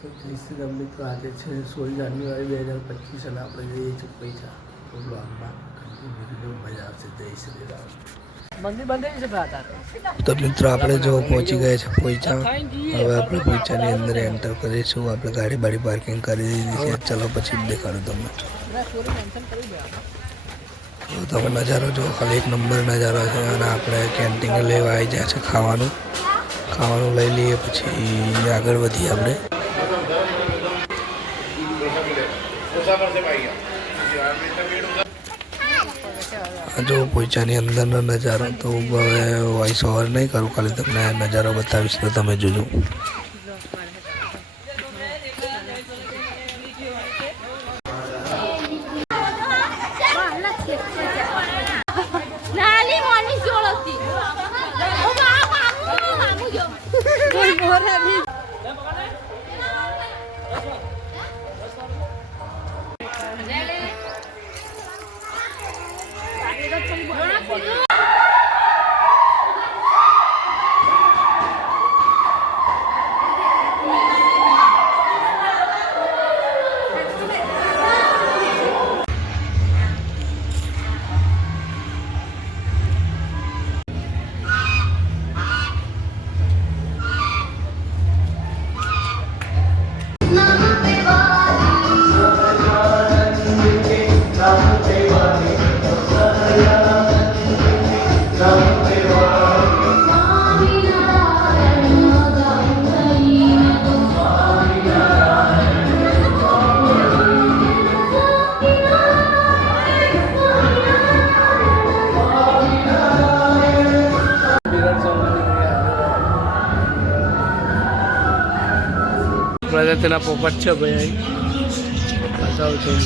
તો જય શ્રી રામ મિત્રો, આજે છે 16 જાન્યુઆરી 2025 અને આપણે જઈએ છીએ પૈસા તો બ્લોગમાં કન્ટિન્યુ મજા આવશે. જય શ્રી રામ. તો મિત્રો આપણે જો પહોંચી ગયા છે પોઈચા. હવે આપણે પોઈચાની અંદર એન્ટર કરીશું. આપણે ગાડી બાડી પાર્કિંગ કરી દીધી છે. ચલો પછી દેખાડું તમને. તો તમે નજારો જો, ખાલી એક નંબર નજારો છે. અને આપણે કેન્ટીન લેવા આવી જાય છે ખાવાનું લઈ લઈએ પછી આગળ વધીએ આપણે. જો પોઈચાની અંદરનો નજારો તો હવે વોઇસ ઓવર નહીં કરું, ખાલી તમને નજારો બતાવીશ તો તમે જોજો. પ્રજાતિના પોપટ છે ભાઈ, બતાવું છું.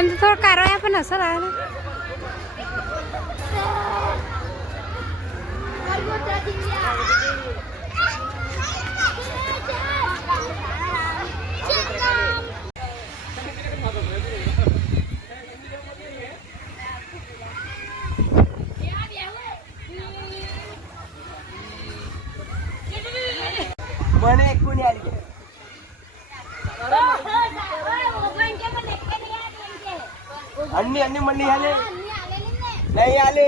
એમ તો થોડો કારો પણ અસર આવે ને. મને એક કોની આલી ગયા अन्नी अन्नी मंडी हाले नहीं हाले